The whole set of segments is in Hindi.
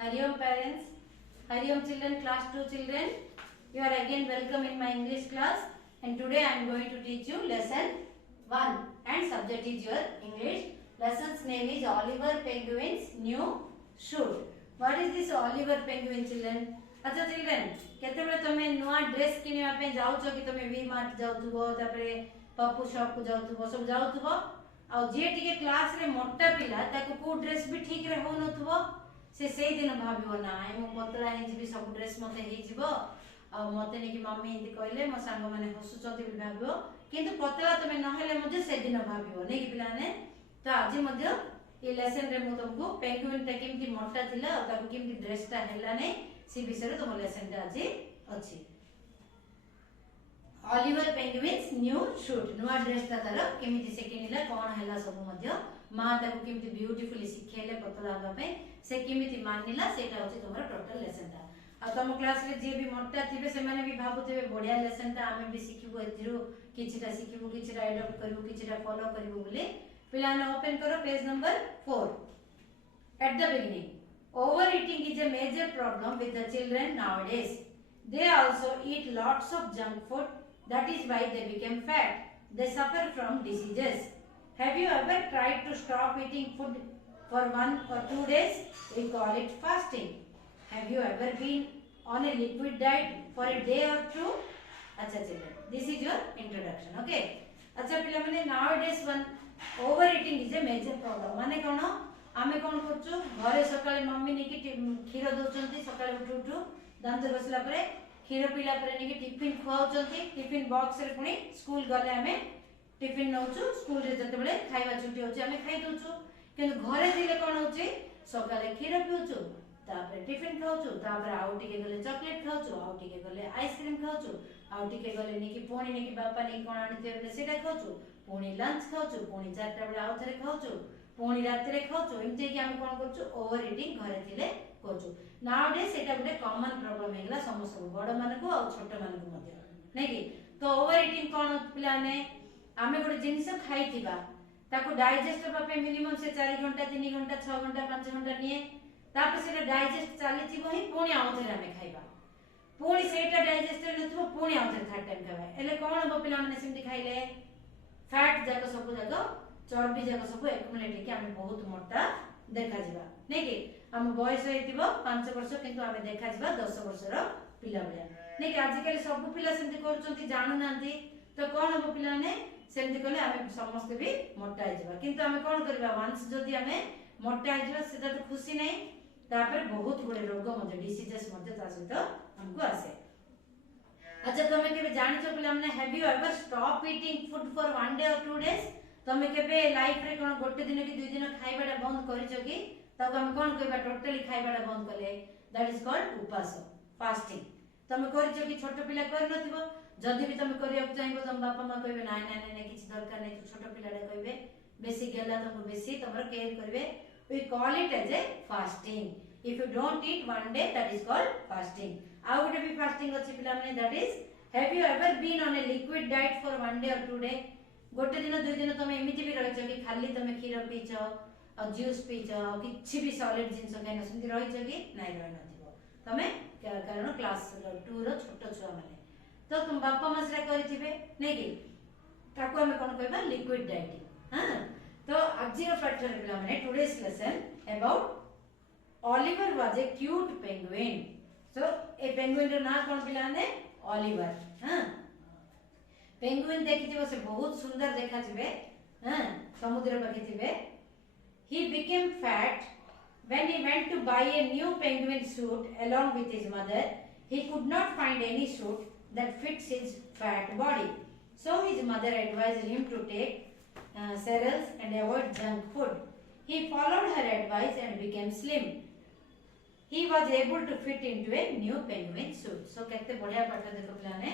Hari Om parents, Hari Om children, class 2 children. You are again welcome in my English class, and today I am going to teach you lesson 1 and subject is your English. Lesson's name is Oliver Penguin's New Shoot. What is this Oliver Penguin children? अच्छा children, केतेबेले तमे नुआ ड्रेस किनिया पे जाउछो कि तमे वी मार्ट जाउथबो तापरे पप्पू शॉप को जाउथबो सब जाउथबो आ जे टिके क्लास रे मोटा पिला ताको को ड्रेस भी ठीक रे हो नथबो से दिन भाबिबो ना मु पतला हे जिबी सब ड्रेस मते हे जिवो आ मते ने कि मम्मी इंदी कहले मो संग माने हसुचती भी भाबिबो किंतु पतला तमे नहले मजे से दिन भाबिबो नै कि पिला ने तो आज मध्य ये लेसन रे मु तुमको पेंगुइन ता केमती मोटा थिला आ ताको केमती ड्रेस ता हैला नै सी विषय तुम लेसन ता आज अछि ऑलिवर पेंगुइन्स न्यू शूट नुआ ड्रेस ता तार केमिति से किनिला कोन हैला सब मध्य मां ताको केमिति ब्यूटीफुली सिखेले पतला होगा पे से केमिति मानिला सेटा होछि तमरा टोटल लेसन ता आ तम क्लास रे जे भी मोटा थिबे से माने भी भाबुथिबे बढ़िया लेसन ता हमें भी सिखिबो एथिरो किछिटा सिखिबो किछिटा एडॉप्ट करबो किछिटा फॉलो करबो बोले पिलाने ओपन करो page number 4 at the beginning. Overeating is a major problem with the children nowadays. They also eat lots of junk food. That is why they become fat. They suffer from diseases. Have you ever tried to stop eating food for 1 or 2 days? We call it fasting. Have you ever been on a liquid diet for a day or two? Acha children, this is your introduction. Okay. Acha pila mane nowadays one overeating is a major problem. माने कोन आमे कोन करछु घरे सकाळे मम्मी ने कि खीर दोचंती सकाळे उठु दांत बसला परे खीर पीला परे ने कि टिफिन खुआउचंती टिफिन बॉक्स रे पुनी स्कूल गले आमे टिफिन नउछु स्कूल रे जते बेले खाइबा छुट्टी होछि आमे खाइ दोछु किंतु घरे दिले कोन होछि सकाळे खीर पिउछु तापरे टिफिन खाउछु तापरे आउ टिके गले चॉकलेट खाउछु आउ टिके गले आइसक्रीम खाउछु आउ टिके गले ने कि पोणी ने कि बापा ने कोन आनिते बेले सेटा खाउछु पोणी लंच खाउछु पोणी 4टा बेले आउ थरे खाउछु पोणी रात रे खाउछु एमते कि हम कोन करछु ओवर ईटिंग घरे थिले करछु नाउ डे सेटा गुटे कॉमन प्रॉब्लम हेगला समस्त बड़ मान को और छोट मान को मध्य नै कि तो ओवर ईटिंग कोन पिला ने आमे गुटे जिंस खाइथिबा ताको डाइजेस्ट होबा पे मिनिमम से 4 घंटा 3 घंटा 6 घंटा 5 घंटा निये तापर सेटा डाइजेस्ट चाली थिबो ही पुणी आउथरे आमे खाइबा पुणी सेटा डाइजेस्ट नथबो पुणी आउथरे थर्ड टाइम खाइबा एले कोन हो पिला माने सिमती खाइले फैट जाको सब जाको चर्बी जाको सब एक्युमुलेट कि हमें बहुत मोटा देखा जिबा नै कि हम बयस हेतिबो 5 वर्ष किंतु हमें देखा जिबा 10 वर्षर पिला बलिया नै कि आज काली सब पिला सेमती करचंती जानु नांती तो कोन हो पिला ने सेमती कले हमें समस्त भी मोटा हे जिबा किंतु हमें कोन करबा वंस जदी हमें मोटा हे जिबा सेटा तो खुशी नै तापर बहुत गुडे रोग मते डिसीजेस मते ता सहित हमको आसे अच्छा तमे केबे जानिछो पिला माने have you ever stop eating food for 1 day और 2 डेज तमे केबे लाइफ रे कोन गोटे दिन कि 2 दिन खाइबाडा बंद करिछो कि तब हम कोन कहबा टोटली खाइबाडा बंद करले दैट इज कॉल्ड उपास फास्टिंग तमे करिछो कि छोट पिला कर नथिबो जदी भी तमे करिया चाहिबो तम बापा मा कहबे नाइ नाइ नाइ किछ दरकार नै तो छोट पिलाडा कहबे बेसी गेला तमको बेसी तमर केयर करबे we call it as a fasting if you don't eat 1 day that is called fasting how would be fasting अछि पिला माने that is have you ever been on a liquid diet for 1 day or 2 day गोटे दिन 2 दिन तमे एमिति भी रहछो कि खाली तमे खीर पीछो और जूस पीछो किछि भी सॉलिड जिंस खाइनो सेंति रहछो कि नाइ रह नथिबो तमे कारण क्लास 2 रो छोट छुआ माने तो तुम बापा मसरा करिथिबे नै कि ताको हम कोन कहबा लिक्विड डाइटिंग हां तो आज पाठ माने today's lesson about Oliver was a cute penguin so a penguin रो ना कोन पिला ने ऑलिवर हां पेंगुइन देखिथिबो से बहुत सुंदर देखा जिवे हां समुद्र बखिथिबे he became fat when he went to buy a new penguin suit along with his mother he could not find any suit that fits his fat body so his mother advised him to take cereals and avoid junk food. He followed her advice and became slim. He was able to fit into a new penguin suit. So केते बढ़िया पाठ देखो पिलाने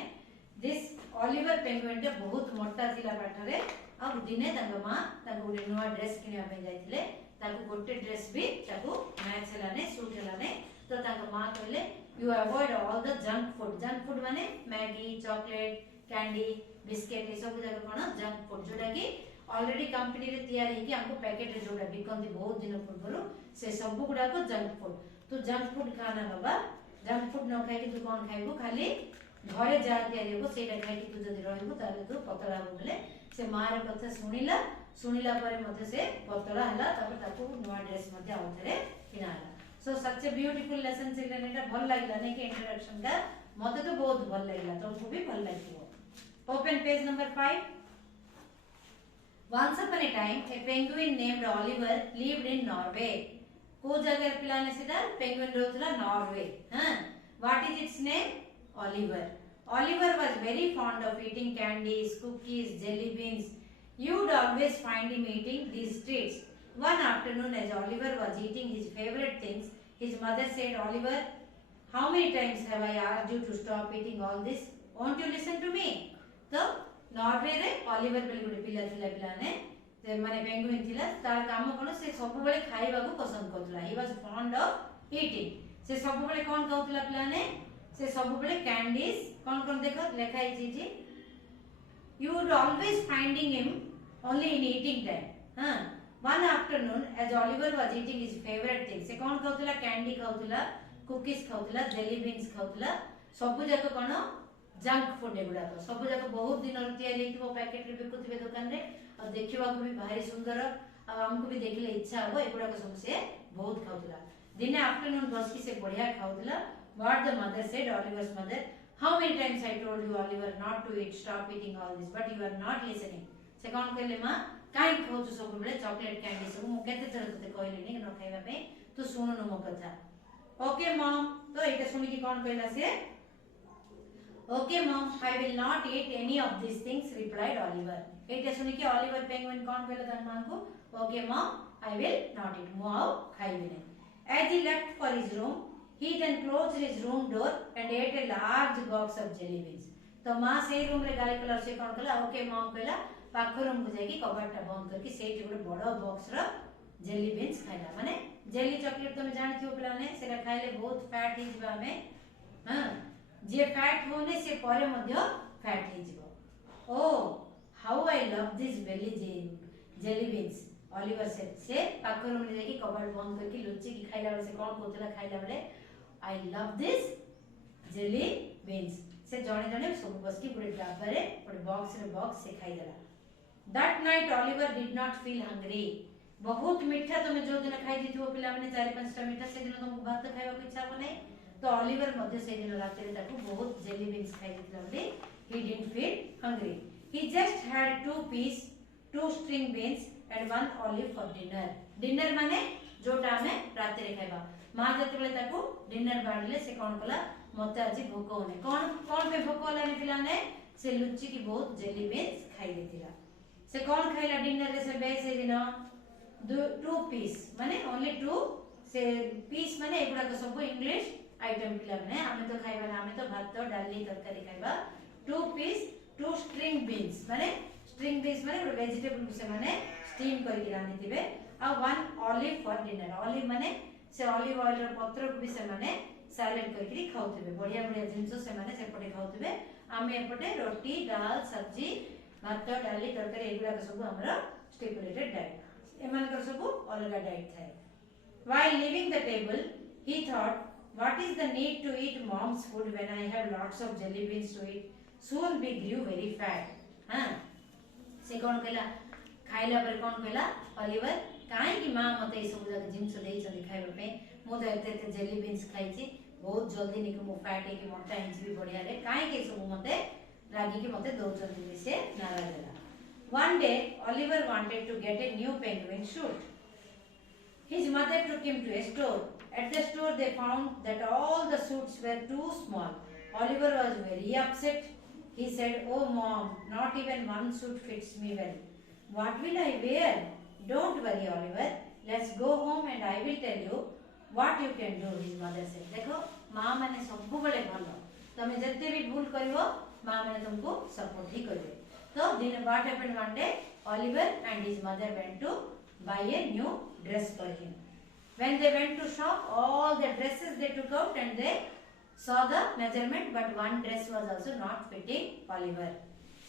this Oliver penguin टे बहुत मोटा थिला पाठ रे अब दिने तांग मां तांग गोटे नवा ड्रेस किनिया पे जाइथिले ताको गोटे ड्रेस भी ताको मैच हलाने सूट हलाने तो तांग मां कहले you avoid all the junk food माने मैगी चॉकलेट कैंडी बिस्किट ए सब जगह कोन जंक फूड जोटा कि ऑलरेडी कंपनी रे तैयार है कि हमको पैकेट रे जोड़ा बिकंती बहुत दिन पूर्व से सब गुडा को जंक फूड तू जंक फूड खाना बाबा, जंक फूड न खाई तू कौन खाइबू, खाली घरे जा तैयारी हो सेटा खाई तू जदी रहइबू ताले तू पतला हो बोले से मार कथा सुनिला, सुनिला परे मते से पतला हला, तापर ताको नुवा ड्रेस मध्ये आउथरे किनाला। सो सच ए ब्यूटीफुल लेसन चिल्ड्रन, एटा भल लागला नै कि इंट्रोडक्शन का मते तो बहुत भल लागला, तुमको भी भल लागिबो। Open page number 5। Once upon a time, a penguin named Oliver lived in Norway. को जगह पिलाने सीधा penguin रोतला Norway. हाँ, what is its name? Oliver. Oliver was very fond of eating candies, cookies, jelly beans. You'd always find him eating these treats. One afternoon, as Oliver was eating his favorite things, his mother said, "Oliver, how many times have I asked you to stop eating all this? Won't you listen to me?" तो नॉर्वे रे ऑलिवर बेली गुडी पिला थिला पिलाने से माने पेंगुइन थिला, तार काम कोन से सब बेले खाइबा को पसंद करथला। He was fond of eating, से सब बेले कोन खाउथला पिलाने, से सब बेले कैंडीज कोन देखो लेखा है जी, you would always finding him only in eating time. हां, one afternoon as Oliver was eating his favourite thing, से कोन खाउथला, कैंडी खाउथला, कुकीज खाउथला, जेली बीन्स खाउथला, सब जाक कोन जंक फूड एगुड़ा तो सब जाक बहुत दिन या पैकेट रे बिकुथिबे दुकान रे, और देखिबा को भी भारी सुंदर, और हमको भी देखले इच्छा हो एगुड़ा को सब से बहुत खाउथला। दिने आफ्टरनून बसकी से बढ़िया खाउथला। What the mother said, Oliver's mother, how many times I told you Oliver not to eat, stop eating all this, but you are not listening. से कोन कहले मां काई खाउछु सब बेले चॉकलेट कैंडी सब, मु केते थर तते कहलेनी न खाइबा पे, तू सुनुनु मो कथा। ओके मॉम, तो एटा सुनि कि कोन कहला से, "Okay mom, I will not eat any of these things," replied Oliver. एटा सुनि कि ऑलिवर पेंगुइन कोन कहला तन मान को, "Okay mom, I will not eat, मु आउ खाइबे नै." As he left for his room, he then closed his room door and ate a large box of jelly beans. तो मां से रूम रे गाली कलर से कोन कहला, "ओके मॉम" कहला, पाख रूम को जाई कि कबाटा बंद करके सेठी गोटे बड़ बॉक्स रो जेली बीन्स खाइला। माने जेली चॉकलेट तुम जानथियो पिलाने, सेटा खाइले बहुत फैट हि जिबा में। हां, जे फैट होने से परे मध्य फैट हि जिवो। Oh how I love this jelly beans, Oliver से पाखर में देखि कबाड़ बंद करके लुच्ची की खाइला बेले से कोन कोतला खाइला बेले, आई लव दिस जेली बीन्स। से जणे जणे सब बसकी गुडे डब्बा रे गुडे बॉक्स से खाइ देला। That night Oliver did not feel hungry. बहुत मीठा तुम जो दिन खाइ दिथिबो पिला माने 4-5टा मीठा, से दिन तुमको भात खाइबा को इच्छा हो नै, तो ऑलिवर मध्य से दिन रात रे ताको बहुत जेली बीन्स खाइ दिथला बोली he didn't feel hungry. He just had 2 piece, 2 string beans and 1 olive for dinner. Dinner माने जोटा हमें रात रे खाइबा। मां जते बेले ताको डिनर बाडले से कोन कला, मते आज भोक होने, कोन पे भोक होला ने पिला ने, से लुच्ची की बहुत जेली बीन्स खाइ दिथिला। से कोन खाइला डिनर रे से बे से दिन 2 पीस माने ओनली 2, से पीस माने एगुडा को सब इंग्लिश आइटम पिला माने, हमें तो खाइबा ना, हमें तो भात डाली तरकारी खाइबा। 2 पीस, 2 स्ट्रिंग बीन्स माने स्ट्रिंग बीन्स माने वेजिटेबल से माने स्टीम करके रानी दिबे, आ 1 ऑलिव फॉर डिनर। ऑलिव माने से ऑलिव ऑयल रो पत्र को भी से माने सैलेड करके खाउथिबे, बढ़िया बढ़िया जिंसो से माने सेपटे खाउथिबे। आमे एपटे रोटी, दाल, सब्जी, भात डाली तरकारी एगुडा को सब हमरा स्टिपुलेटेड डाइट, एमानकर सब अलगा डाइट थाए। While leaving the table, he thought, "What is the need to eat mom's food when I have lots of jelly beans to eat? Soon we grew very fat." हाँ, से कौन कहला, खाइला पर कौन कहला, ऑलिवर, काहे कि मां मते ई सब जक जिंस देई छथि खाइबा पे, मो तो एते जेली बीन्स खाइछि, बहुत जल्दी निक मो फैट है कि मोटा हिंच भी बढ़िया रे, काहे के सब मते रागी के मते दौचथि से नाराज होला। One day, Oliver wanted to get a new penguin suit. His mother took him to a store. At the store, they found that all the suits were too small. Oliver was very upset. He said, "Oh mom, not even one suit fits me well. What will I wear?" "Don't worry, Oliver. Let's go home and I will tell you what you can do," his mother said. देखो, माँ माने सबको बड़े भलो। तमे जत्ते भी भूल करिवो, माँ माने तुमको सपोर्ट ही करिवे। तो दिन what happened one day, Oliver and his mother went to buy a new dress for him. When they went to shop, all the dresses they took out and they saw the measurement, but one dress was also not fitting Oliver.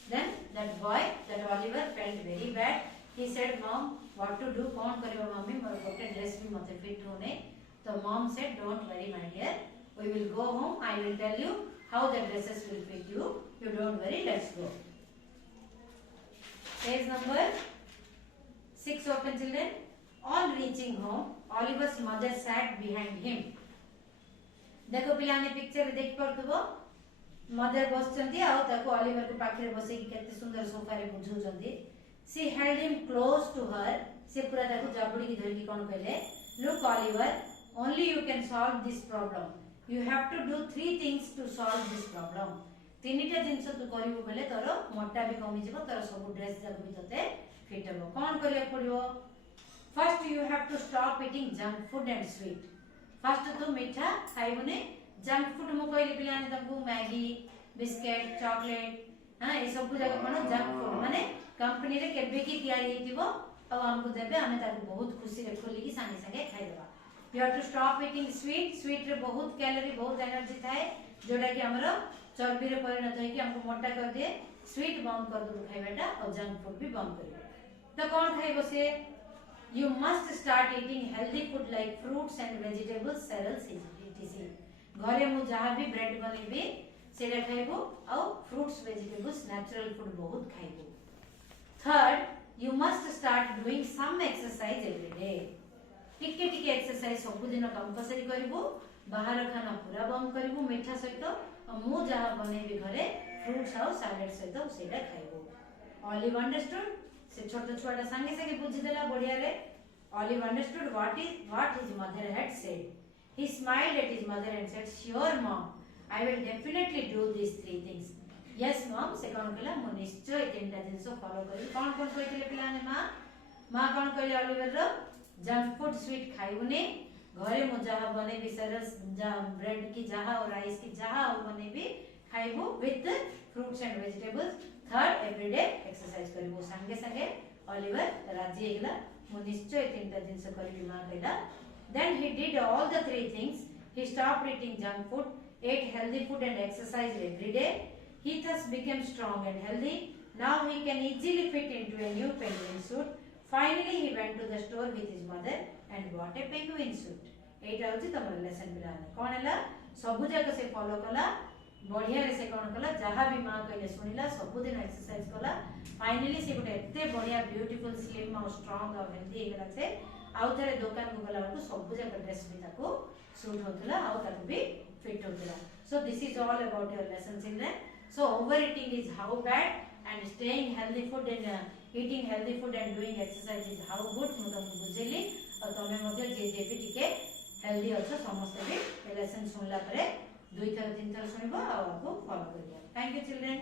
Then that boy, that Oliver felt very bad. He said, "Mom, what to do? कौन करियो मम्मी, मोर गोटे ड्रेस भी मते फिट होने." तो mom said, don't worry my dear, we will go home, I will tell you how the dresses will fit you, you don't worry, let's go. Page number 6 open children. On reaching home, Oliver's mother sat behind him. देखो पिलाने पिक्चर देख पड़थबो, मदर बसचंती आउ ताको ऑलिवर को पाखरे बसे कि केते सुंदर सोफा रे बुझुचंती. She held him close to her. से पूरा ताको जाबुडी की धरकी कोन कहले, look Oliver, only you can solve this problem. You have to do 3 things to solve this problem. तीनटा जिंस तू करिवो बेले तोर मोटा भी कमी जिवो, तोर सब ड्रेस जाक भी तते फिट हबो. कोन करिया पड़िवो? First you have to stop eating junk food and sweet. First तो मीठा खाइबने. जंक फूड मु कहली पिलाने तमको मैगी, बिस्किट, चॉकलेट, हां ए सब जगह कोन जंक फूड माने कंपनी रे केबे की तयारी हेतिबो अब हमको देबे, हमें ताको बहुत खुशी रे खोली की संगे संगे खाइ देबा. You have to stop eating sweet. Sweet रे बहुत कैलोरी, बहुत एनर्जी थाए, जोडा कि हमरो चर्बी रे परिणत होई कि हमको मोटा कर दे. स्वीट बंद कर दो खाइबाटा और जंक फूड भी बंद करियो. तो कोन खाइबो से? You must start eating healthy food like fruits and vegetables, cereals, etc. घरे मु जहाँ भी ब्रेड बनेबी सेटा खाइबो और फ्रूट्स वेजिटेबल्स नेचुरल फूड बहुत खाइबो. Third, you must start doing some exercise every day. टिके टिके एक्सरसाइज सब दिन कंपलसरी करिवो. बाहर खाना पूरा बंद करिवो मीठा सहित, और मु जहाँ बनेबी घरे फ्रूट्स और सैलेड सहित सेटा खाइबो. Olive understood. से छोट छुआटा संगे संगे बुझी देला बढ़िया रे. Olive understood what his mother had said. He smiled at his mother and said, "Sure, mom, I will definitely do these 3 things." Yes, mom. से कौन कहला? मु निश्चय तीनटा जिंस फॉलो करी. कौन कौन कहले पिलाने मां कौन कहले ऑलिवर रो जंक फूड स्वीट खाइबुने. घरे मु जहा बनेबी सरस ब्रेड की जहा और राइस की जहा बनेबी खाइबो with fruits and vegetables. Third, everyday exercise करिबो. संगे संगे ऑलिवर राजी हेगला. मु निश्चय तीनटा जिंस करिबी मां कहला. Then he did all the 3 things. He stopped eating junk food, ate healthy food and exercised every day. He thus became strong and healthy. Now he can easily fit into a new penguin suit. Finally he went to the store with his mother and bought a penguin suit. एटा होची तमर लेसन पिलाने. कोन हैला? सबु जक से फॉलो कला. बढ़िया रे से कोन कला, जहा भी मां कहले सुनिला, सब दिन एक्सरसाइज कला. फाइनली से गोटे एते बढ़िया ब्यूटीफुल स्लिम और स्ट्रांग और हेल्दी हेगला से आउ थरे दुकान को गला को सब जक ड्रेस भी ताको सूट होतला और ताको भी फिट होतला. So this is all about your lesson children. So over eating is how bad and staying healthy food and eating healthy food and doing exercise is how good. मु तुमको बुझेली और तमे मध्ये जे भी टिके हेल्दी अछ समस्त भी लेसन सुनला परे 2 3 थर सुनिबो और आपको फॉलो करियो. Thank you children.